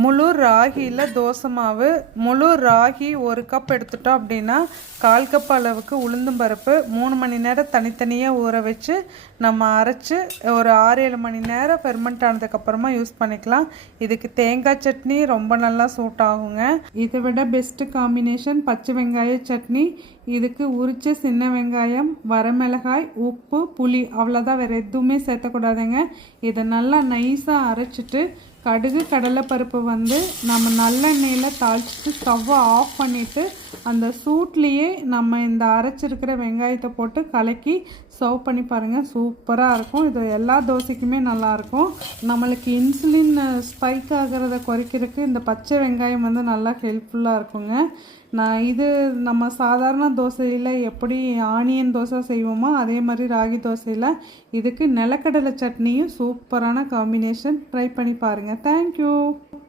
முழு ராகியில் தோசை மாவு. முழு ராகி 1 கப் எடுத்துட்டோம் அப்படின்னா 1/4 கப் அளவுக்கு உளுந்தும் பருப்பு 3 மணி நேரம் தனித்தனியாக ஊற வச்சு நம்ம அரைச்சி ஒரு 6-7 மணி நேரம் ஃபெர்மெண்ட் ஆனதுக்கப்புறமா யூஸ் பண்ணிக்கலாம். இதுக்கு தேங்காய் சட்னி ரொம்ப நல்லா சூட் ஆகுங்க. இதை விட பெஸ்ட்டு காம்பினேஷன் பச்சை வெங்காய சட்னி. இதுக்கு உரிச்ச சின்ன வெங்காயம், வரமிளகாய், உப்பு, புளி, அவ்வளோதான், வேறு எதுவுமே சேர்த்தக்கூடாதுங்க. இதை நல்லா நைஸாக அரைச்சிட்டு கடுகு கடலைப்பருப்பு நம்ம நல்லெண்ணெயில் தாளிச்சிட்டு ஸ்டவ்வை ஆஃப் பண்ணிவிட்டு அந்த சூட்லேயே நம்ம இந்த அரைச்சிருக்கிற வெங்காயத்தை போட்டு கலக்கி சர்வ் பண்ணி பாருங்கள். சூப்பராக இருக்கும். இது எல்லா தோசைக்குமே நல்லாயிருக்கும். நம்மளுக்கு இன்சுலின் ஸ்பைக் ஆகிறத குறைக்கிறதுக்கு இந்த பச்சை வெங்காயம் நல்லா ஹெல்ப்ஃபுல்லாக இருக்குங்க. இது நம்ம சாதாரண தோசையில் எப்படி ஆனியன் தோசை செய்வோமோ அதே மாதிரி ராகி தோசையில் இதுக்கு நிலக்கடலை சட்னியும் சூப்பரான காம்பினேஷன். ட்ரை பண்ணி பாருங்கள். தேங்க்யூ.